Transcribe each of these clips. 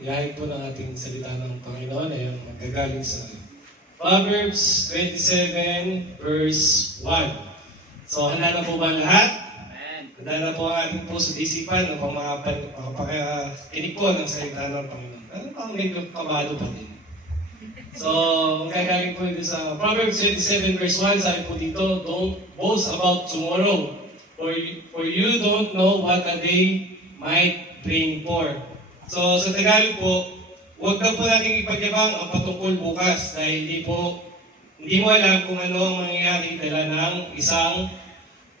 Iahin po ng ating salita ng Panginoon ay magagaling sa Proverbs 27 verse 1. So, handa na po ba lahat? Amen. Handa na po ang ating puso at isipan upang makapakinig po ng salita ng Panginoon. Ano pa medyo kabado pa din? So, magagaling po ito sa Proverbs 27 verse 1. Sabi po dito, don't boast about tomorrow, for you don't know what a day might bring forth. So, sa Tagalog po, huwag na po natin ipagyabang ang patungkol bukas dahil hindi mo alam kung ano ang mangyayari dala ng isang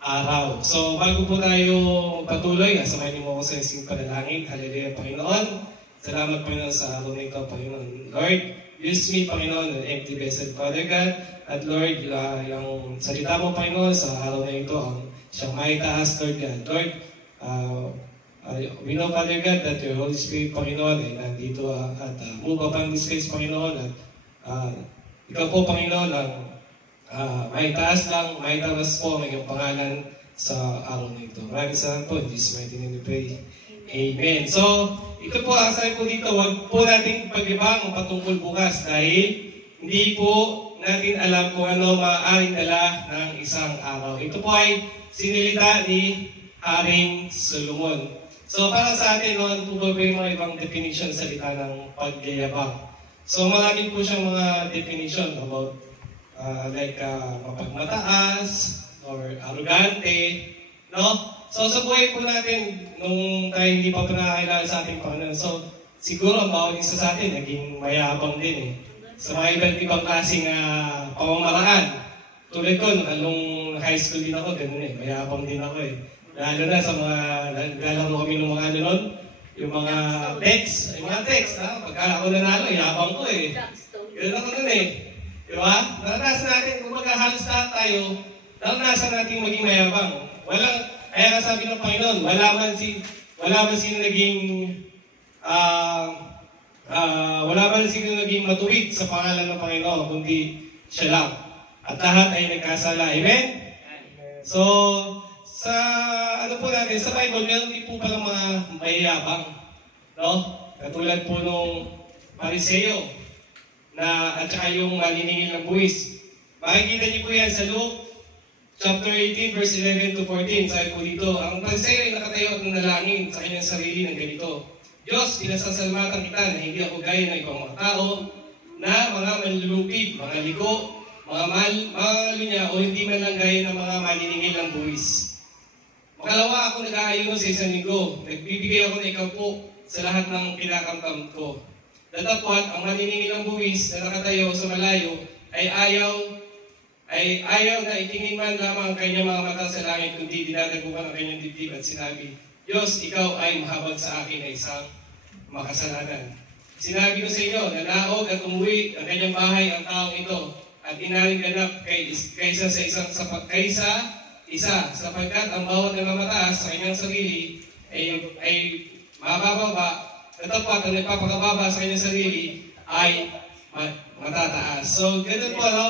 araw. So, bago po tayo patuloy, asamahin niyo mo ako sa isang panalangin. Hallelujah, Panginoon. Salamat, Panginoon, sa araw na ito, Panginoon. Lord, use me, Panginoon, an empty vessel, Father God. At Lord, yung salita mo, Panginoon, sa araw na ito, ang siyang maitaas, Lord God. Lord, we know, Father God, that your Holy Spirit, Panginoon, ay nandito at move upon this place, Panginoon, at ikaw po, Panginoon, ang maitaas po ang iyong pangalan sa araw na ito. Maraming salamat po. In Jesus' mighty name we pray. Amen. So, ito po, ang sabi po dito, huwag po natin pag-ibang ang patungkol bukas dahil hindi po natin alam kung ano maaaring dala ng isang araw. Ito po ay sinilita ni Haring Solomon. So, para sa atin, ano po ba yung mga ibang definition sa salita ng pagyayabang? So, marami po siyang mga definition about mapagmataas or arrogante, no? So, sa buhay po natin, nung tayo hindi pa nakakilala sa ating Panginoon, so, siguro ang bawat isa sa atin, naging mayabang din eh. Sa mga iba't ibang klaseng pamamaraan. Tulad ko, nung high school din ako, ganun eh, mayabang din ako eh. Lalo na sa mga, naglalaro kami ng mga ano nun, yung mga text, pagka ako nanalo, yabang ko eh. Ganun ako nun eh. Diba? Naranasan natin, kung maghahalos lahat tayo, naranasan natin maging mayabang. Kaya nga sabi ng Panginoon, wala man sino naging matuwid sa pangalan ng Panginoon, kundi siya lang. At lahat ay nagkasala. Amen? So, sa sa Bible, meron din po palang mga mayayabang, no? Katulad po nung Pariseo, at saka yung maniningil ng buwis. Makikita niyo po yan sa Luke, chapter 18, verse 11 to 14. Sabi po dito, ang Pariseo ay nakatayo at nanalangin sa kanyang sarili ng ganito, Diyos, pinasasalamatan kita na hindi ako gaya ng ibang mga tao, na mga manlulupig, mga liko, mga malunya, o hindi man lang gaya ng mga maniningil ng buwis. Makalawa, ako nag-aayuno sa isang linggo. Nagbibigay ako ng ikaw sa lahat ng kinakamtam ko. Datapwat, ang maniningil ng buwis na nakatayo sa malayo ay ayaw na itingin man lamang ang kanyang mga mata sa langit, kundi dinadagupan ang kanyang dibdib at sinabi, Diyos, ikaw ay mahabag sa akin na isang makasalanan. Sinabi ko sa inyo, nanaog at umuwi ang kanyang bahay ang taong ito at inaring ganap kaysa sapagkat ang bawat namamataas sa kanyang sarili ay mabababa, katapwat ang nagpapakababa sa kanyang sarili ay matataas. So, ganun po, no?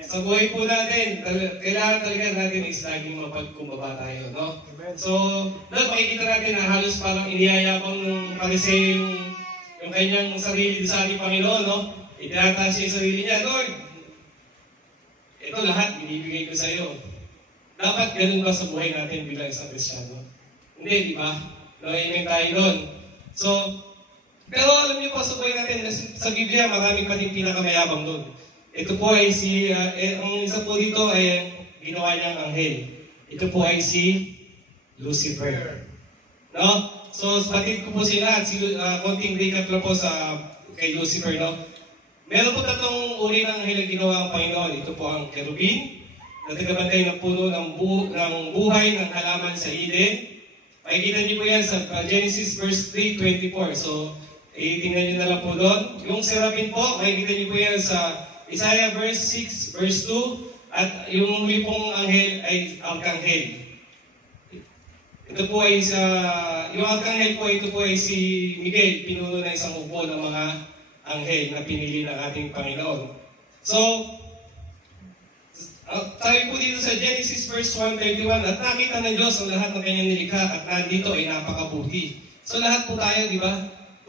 Sa buhay po natin, kailangan talaga natin is laging mapagkumbaba tayo, no? So, doon makikita natin na halos parang iniyayabang ng Pariseo yung kanyang sarili sa ating Panginoon, no? Itinataas niya yung sarili niya, Lord, ito lahat binibigay ko sa iyo. Dapat ganun ba sa buhay natin bilang isang Kristiyano? Hindi, di ba? No, amen tayo doon. So, pero alam niyo po sa buhay natin, sa Biblia, marami pa din pinakamayabang doon. Ito po ay ang isa po dito ay ginawa niyang anghel. Ito po ay si Lucifer. No? So, batid ko po sila at konting recap lang po kay Lucifer, no? Meron po tatlong uri ng anghel na ginawa ang Panginoon. Ito po ang kerubin, na tagabantay ng puno ng buhay ng halaman sa Eden. Makikita niyo po yan sa Genesis verse 3:24. So, tingnan niyo na lang po doon. Yung seraphim po, makikita niyo po yan sa Isaiah verse 6, verse 2. At yung huli pong anghel ay arkanghel. Ito po ay yung arkanghel po, ito po ay si Miguel, pinuno ng isang upo ng mga anghel na pinili ng ating Panginoon. So, tayo po dito sa Genesis verse 1:31, at nakita ng Diyos ang lahat ng kanyang nilikha at nandito ay napakabuti. So lahat po tayo, di ba?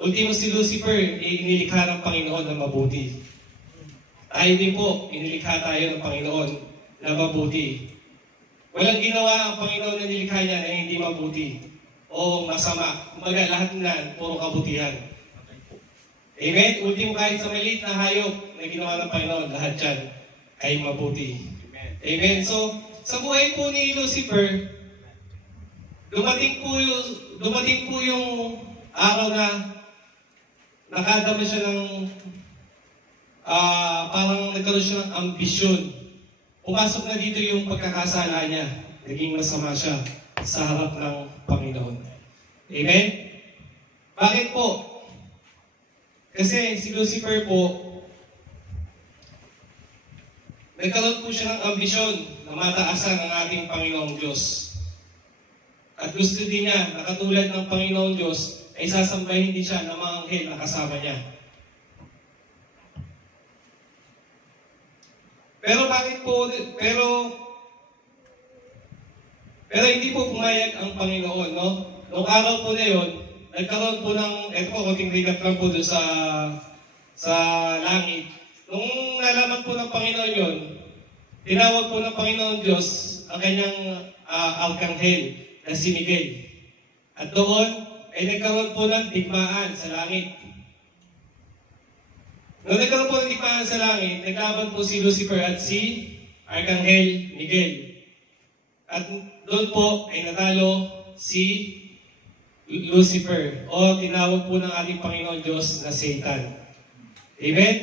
ultimo si Lucifer, inilikha ng Panginoon na mabuti. Tayo din po, inilikha tayo ng Panginoon na mabuti. Walang ginawa ang Panginoon na nilikha niya na hindi mabuti o masama. Kumbaga, lahat na puro kabutihan. Amen? Ultimo, kahit sa maliit na hayop na ginawa ng Panginoon, lahat yan ay mabuti. Amen? So, sa buhay po ni Lucifer, dumating po yung araw na nakadama siya ng parang nagkaroon siya ng ambisyon. Pumasok na dito yung pagkakasala niya. Naging masama siya sa harap ng Panginoon. Amen? Bakit po? Kasi si Lucifer po, nagkaroon po siya ng ambisyon na mataasan ang ating Panginoong Diyos. At gusto din niya, na katulad ng Panginoong Diyos, ay sasambahin din siya ng mga anghel na kasama niya. Pero bakit po, pero hindi po pumayag ang Panginoon, no? Noong araw po na yun, nagkaroon po ng, eto po, konting recap lang po doon sa langit. Nung nalaman po ng Panginoon yun, tinawag po ng Panginoon Diyos ang kanyang arkanghel na si Miguel. At doon ay nagkaroon po ng digmaan sa langit. Nung nagkaroon po ng digmaan sa langit, naglaban po si Lucifer at si Arkanghel Miguel. At doon po ay natalo si Lucifer o tinawag po ng ating Panginoon Diyos na Satan. Amen?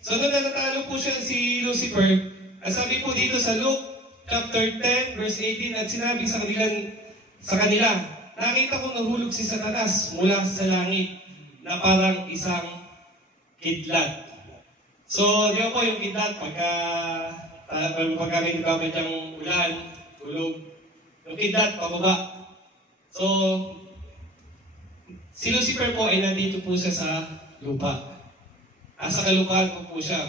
So nung natalo po siya si Lucifer, at sabi po dito sa Luke chapter 10 verse 18, at sinabi sa kanila, nakita ko nahulog si Satanas mula sa langit na parang isang kidlat. So, di ba po yung kidlat, pagka may nagbabadyang ulan, tulog, yung kidlat, pababa. So, si Lucifer po ay nandito po siya sa lupa. Sa kalupaan po siya.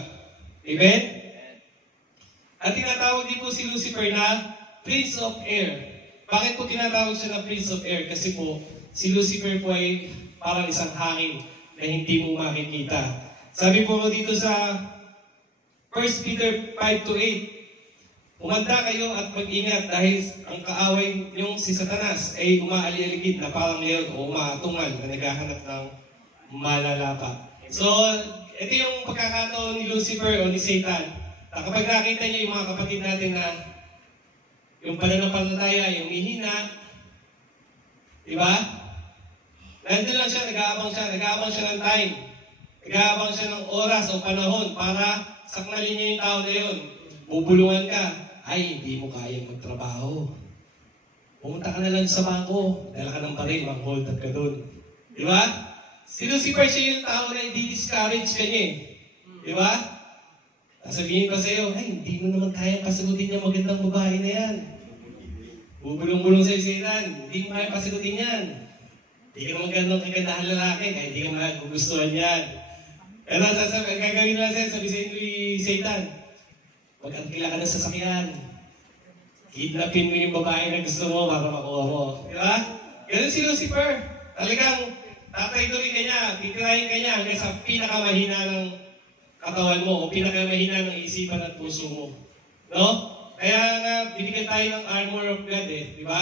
Amen? At tinatawag din po si Lucifer na Prince of Air. Bakit po tinatawag siya na Prince of Air? Kasi po, si Lucifer po ay parang isang hangin na hindi mo makikita. Sabi po dito sa 1 Peter 5-8, umanda kayo at mag-ingat dahil ang kaaway niyong si Satanas ay umaali-aligid na parang leon o umaatungal na naghahanap ng malalapa. So, ito yung pagkakataon ni Lucifer o ni Satan. Na kapag nakita niyo yung mga kapatid natin na yung pananampalataya, yung mihina, di ba? Nandun lang siya, nag-aabang siya ng time. Nag-aabang siya ng oras o panahon para saknalin niya yung tao na yun. Bubulungan ka, ay, hindi mo kayang magtrabaho. Pumunta ka na lang sa bangko, dala ka ng baril, mag-hold up ka dun. Di ba? Si Lucifer siya yung tao na di-discourage ka niya. Di ba? Sabihin ko sa iyo, ay, hindi mo naman kayang kasagutin yung magandang babae na yan. Bubulong-bulong sa'yo Satan, hindi mo kayang kasagutin yan. Hindi ka naman ganun kagandahan lalaki, kaya hindi ka magugustuhan yan. Pero gagawin lang sa'yo, sabi sa'yo ni Satan, mag-antila ka ng sasakyan. Kidnapin mo yung babae na gusto mo para makuha mo. Di ba? Ganun si Lucifer. Talagang tatay-tuloy ka niya, titirahin ka niya hanggang sa pinakamahina ng katawan mo o pinakamahina ng isipan at puso mo. No? Kaya nga, binigyan tayo ng armor of God di ba?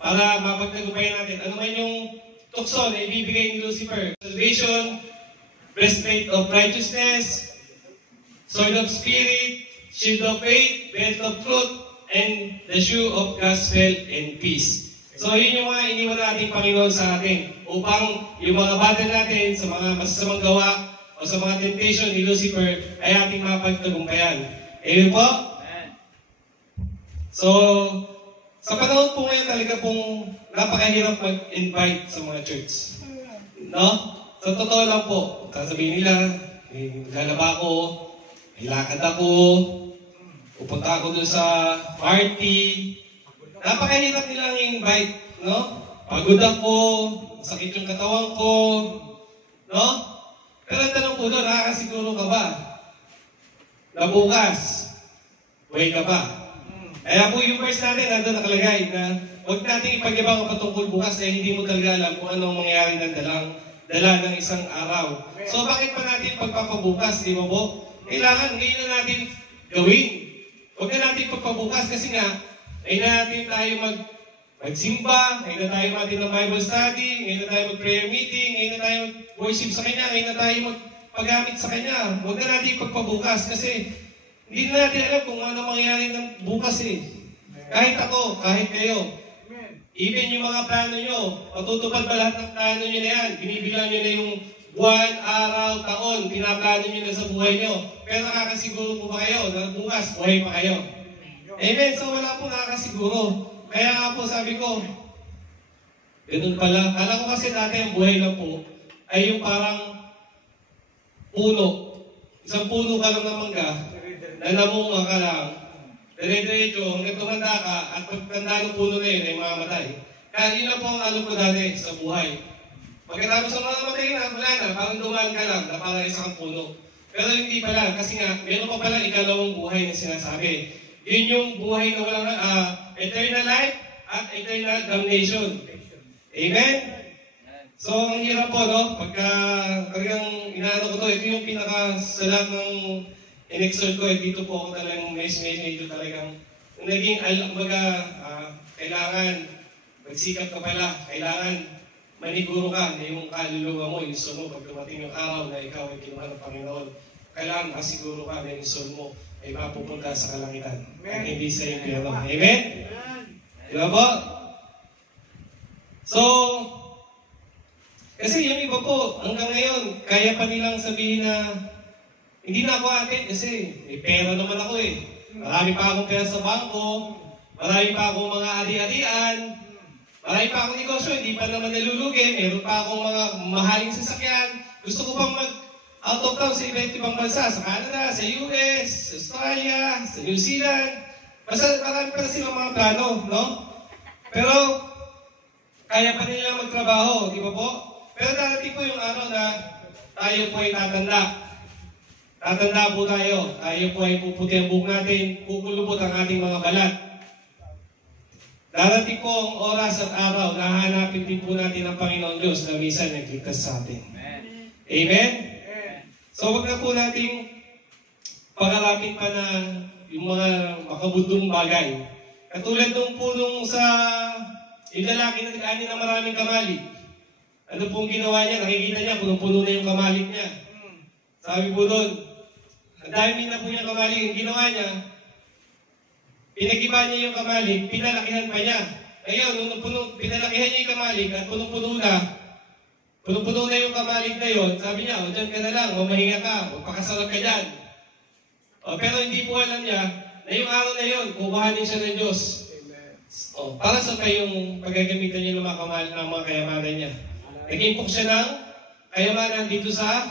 Para mapagtagumpayan natin. Ano man yung tukso na ibibigay ni Lucifer? Salvation, breastplate of righteousness, sword of spirit, shield of faith, belt of truth, and the shoe of gospel and peace. So, yun yung mga iniwan natin Panginoon sa atin upang yung mga battle natin sa mga masasamang gawa o sa mga temptation ni Lucifer ay ating mapagtagumpayan. Amen po? So, sa panahon po ngayon talaga pong napakahirap mag-invite sa mga church. No? Sa totoo lang po, sasabihin nila, lalaba ako, may lakad ako, pupunta ako dun sa party. Napakahirap nilang i-invite, no? Pagod ako, sakit yung katawan ko, no? Pero ang tanong po doon, nakakasiguro ka ba? Na bukas, buhay ka ba? Kaya po yung verse natin, nandun nakalagay na huwag natin ipagyabang ang patungkol bukas dahil hindi mo talaga alam kung anong mangyayari ng dalang dala ng isang araw. So bakit pa natin pagpapabukas, di ba po? Kailangan ngayon na natin gawin. Huwag na natin pagpabukas kasi nga, ngayon na natin tayo magsimba, ngayon na tayo natin ng Bible study, ngayon na tayo mag-prayer meeting, ngayon na tayo mag-worship sa Kanya, ngayon na tayo magpagamit sa Kanya. Huwag na natin pagpabukas kasi hindi na natin alam kung ano mangyayari ng bukas eh. Kahit ako, kahit kayo. Even yung mga plano nyo, matutupad ba lahat ng plano nyo na yan? Binibilang nyo na yung buwan, araw, taon, pinaplano nyo na sa buhay nyo. Pero nakakasiguro po ba kayo na bukas, buhay pa kayo? Amen. So wala po nakakasiguro. Kaya nga po sabi ko, ganun pala. Kala ko kasi dati ang buhay lang po ay yung parang puno. Isang puno ka lang ng mangga, na namunga ka lang, dire-diretso, hanggang tumanda ka, at pagtanda ng puno na yun ay mamamatay. Kaya yun lang po ang alam ko dati sa buhay. Pagkatapos ng mga matay na, wala na, parang dumaan ka lang, na parang isang puno. Pero hindi pala, kasi nga, meron pa pala ikalawang buhay na sinasabi. Yun yung buhay na walang eternal life at eternal damnation. Amen? So, ang hirap po, no? Pagka talagang inaano ko to, ito yung pinakasalat ng in-exhort ko, dito po ako talagang medyo talagang naging, kailangan magsikap ka pala, kailangan maniguro ka na yung kaluluwa mo, yung soul mo, pag dumating yung araw na ikaw ay kinuha ng Panginoon, kailangan makasiguro ka na yung soul mo ay mapupunta sa kalangitan at hindi sa impyerno. Amen? Di ba po? So, kasi yung iba po, hanggang ngayon, kaya pa nilang sabihin na hindi na ako atin kasi may pera naman ako eh. Marami pa akong pera sa bangko, marami pa akong mga ari-arian, marami pa akong negosyo, hindi pa naman nalulugi, meron pa akong mga mahaling sasakyan. Gusto ko pang out of town sa iba't ibang bansa, sa Canada, sa US, sa Australia, sa New Zealand. Basta marami pa na silang mga plano, no? Pero kaya pa nila magtrabaho, di ba po? Pero darating po yung araw na tayo po ay tatanda. Tatanda po tayo. Tayo po ay puputi ang buhok natin, kukulubot ang ating mga balat. Darating po ang oras at araw na hahanapin din po natin ang Panginoon Diyos na minsan nagligtas sa atin. Amen? Amen? So wag na po nating pag-alapin pa na yung mga makabudong bagay. Katulad nung punong sa yung lalaki na nag-ani ng maraming kamali. Ano pong ginawa niya? Nakikita niya, punong-puno na yung kamalik niya. Sabi po doon, ang dami na po yung kamalik. Yung ginawa niya, pinag-iba niya yung kamalik, pinalakihan pa niya. Ngayon, nung pinalakihan niya yung kamalik at punong-puno na yung kamalik na yun, sabi niya, o dyan ka na lang, o mahinga ka, magpakasalag ka dyan. Pero hindi po alam niya na yung araw na yun, kukuhanin siya ng Diyos. Para sa kayong paggagamitan niya ng mga kayamanan niya. Nag-impok siya ng kayamanan dito sa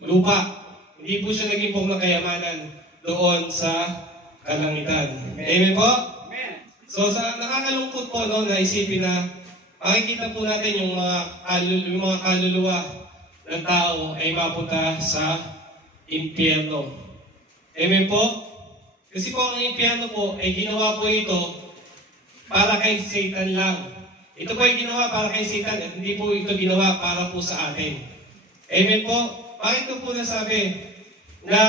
lupa. Hindi po siya nag-impok ng kayamanan doon sa kalangitan. Amen po? Amen. So, nakakalungkot po no, na isipin na makikita po natin yung mga kaluluwa ng tao ay mapunta sa impyerno. Amen po? Kasi po ang impyerno po ay ginawa po ito para kay Satan lang. Ito po ay ginawa para kay Satan at hindi po ito ginawa para po sa atin. Amen po? Bakit ko po nasabi na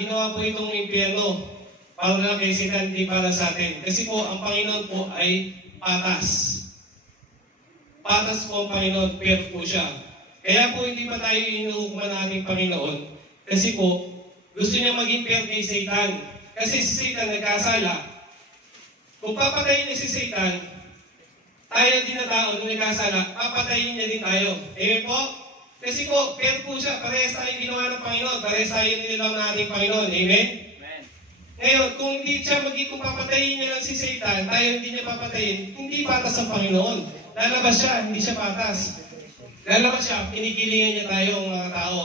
ginawa po itong impyerno para lang kay Satan, hindi para sa atin? Kasi po, ang Panginoon po ay patas. Patas po ang Panginoon, fair po siya. Kaya po hindi pa tayo inuhukuman ng ating Panginoon kasi po, gusto niya maging fair kay Satan. Kasi si Satan nagkasala. Kung papatayin niya si Satan, tayo din na tao nung nagkasala, papatayin niya din tayo. Amen po? Kasi po, fair po siya. Parehas tayong ginawa ng Panginoon. Parehas tayo nilaw ng ating Panginoon. Amen? Amen. Ngayon, kung hindi siya kung papatayin niya lang si Satan, tayo hindi niya papatayin, hindi patas ang Panginoon. Lalabas siya, hindi siya patas. Lalabas siya, kinikilingan niya tayo ang mga tao.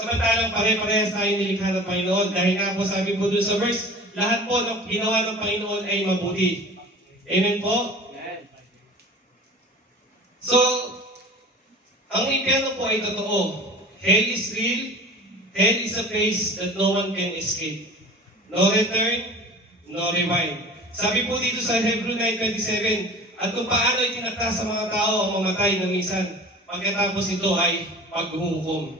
Samantalang pare-parehas tayo nilikha ng Panginoon. Dahil nga po sabi po doon sa verse, lahat po ng ginawa ng Panginoon ay mabuti. Amen po? Amen. So, ang impyerno po ay totoo. Hell is real. Hell is a place that no one can escape. No return, no rewind. Sabi po dito sa Hebrew 9:27, at kung paano itinakda sa mga tao ang mamatay na minsan, pagkatapos ito ay maghuhukom.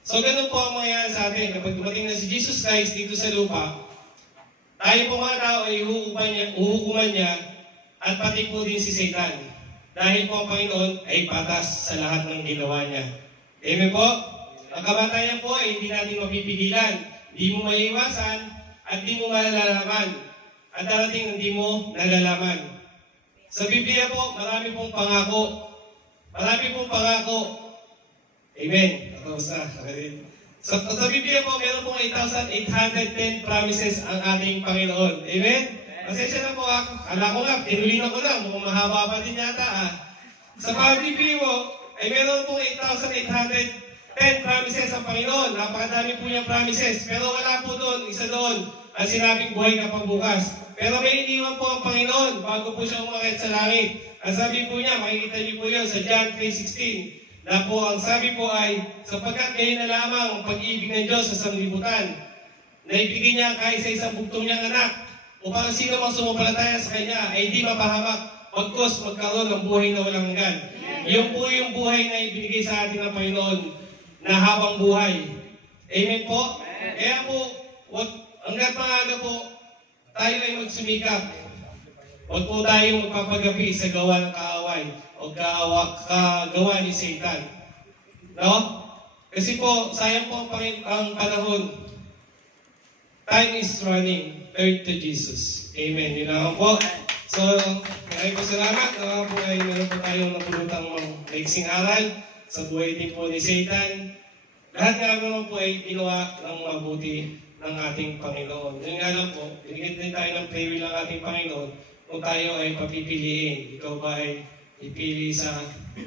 So ganun po ang mangyayari sa atin. Kapag dumating na si Jesus Christ dito sa lupa, tayo po mga tao ay huhukuman niya at pati po din si Satan. Dahil po ang Panginoon ay patas sa lahat ng ginawa niya. Amen po? Ang kamatayan po ay hindi natin mapipigilan. Hindi mo maiiwasan at hindi mo malalaman. At darating hindi mo nalalaman. Sa Biblia po, marami pong pangako. Marami pong pangako. Amen. Tapos na. Sa Biblia po, meron pong 8,810 promises ang ating Panginoon. Amen? Pasensya na po ako. Kala ko nga, tinulina ko na. Mukhang mahaba pa din yata. Sa Biblia po, ay meron pong 8,810 promises ang Panginoon. Napakadami po niyang promises. Pero wala po doon, isa doon, ang sinabing buhay ka pa bukas. Pero may iniwan po ang Panginoon bago po siya umakyat sa langit. Ang sabi po niya, makikita niyo po yun sa John 3:16, na po ang sabi po ay, sapagkat kayo na lamang ang pag-ibig ng Diyos sa sanglibutan, na ibigay niya kahit sa isang bugtong niyang anak, upang sino mang sumumpalataya sa Kanya ay hindi mapahamak, bagkus magkaroon ng buhay na walang hanggan. Yun po yung buhay na ibinigay sa atin ng Panginoon na habang buhay. Amen po? Kaya po, hanggang maaga po, tayo ay magsumikap. Huwag po tayong magpapagabi sa gawa ng kaaway o kagawa ni Satan. No? Kasi po, sayang po ang panahon. Time is running. Turn to Jesus. Amen. Yun lang po. So, maraming po salamat. Po ay meron po tayong napulutang maiksing aral sa buhay din po ni Satan. Lahat nga naman po ay ginawa ng mabuti ng ating Panginoon. Yun nga lang po, binigyan din tayo ng free will ng ating Panginoon kung tayo ay papipiliin. Ikaw ba ay ipili sa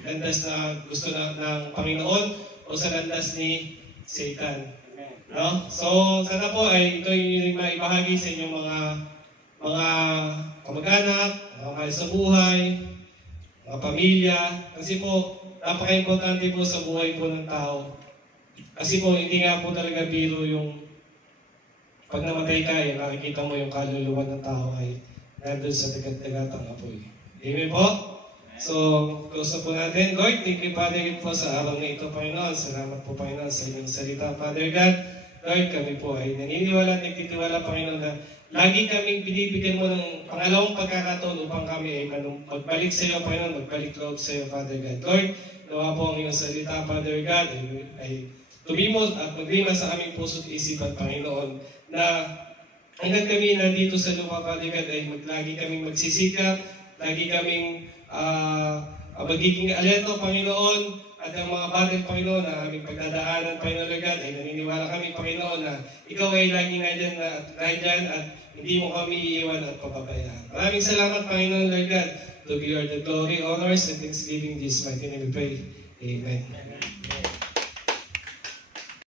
landas na gusto ng Panginoon o sa landas ni Satan? No? So, sana po ay ito yung maibahagi sa inyong mga kamag-anak, mga mahal sa buhay, mga pamilya. Kasi po, napaka-importante po sa buhay po ng tao. Kasi po, hindi nga po talaga biro yung pag namatay ka, nakikita mo yung kaluluwa ng tao ay nandun sa dagat-dagatang apoy. Amen po? So, close na po natin. Lord, thank you, Father, po sa araw na ito, Panginoon. Salamat po, Panginoon, sa inyong salita, Father God. Lord, kami po ay naniniwala at nagtitiwala, Panginoon, na lagi kaming binibigyan mo ng pangalawang pagkakataon upang kami ay magbalik sa iyo, Panginoon, magbalik loob sa iyo, Father God. Lord, nawa po ang iyong salita, Father God, ay tumimos at maglima sa aming puso't isipan, Panginoon, na hanggang kami nandito sa lupa, Father God, ay lagi kaming magsisikap, lagi kaming magiging alerto, Panginoon, at ang mga battle, Panginoon, na aming pagdadaanan, Panginoon, Lord God, ay naniniwala kami, Panginoon, na Ikaw ay laging nandyan at hindi mo kami iiwan at papabayaan. Maraming salamat, Panginoon, Lord God. To be all the glory, honors, and thanksgiving this mighty name we pray. Amen.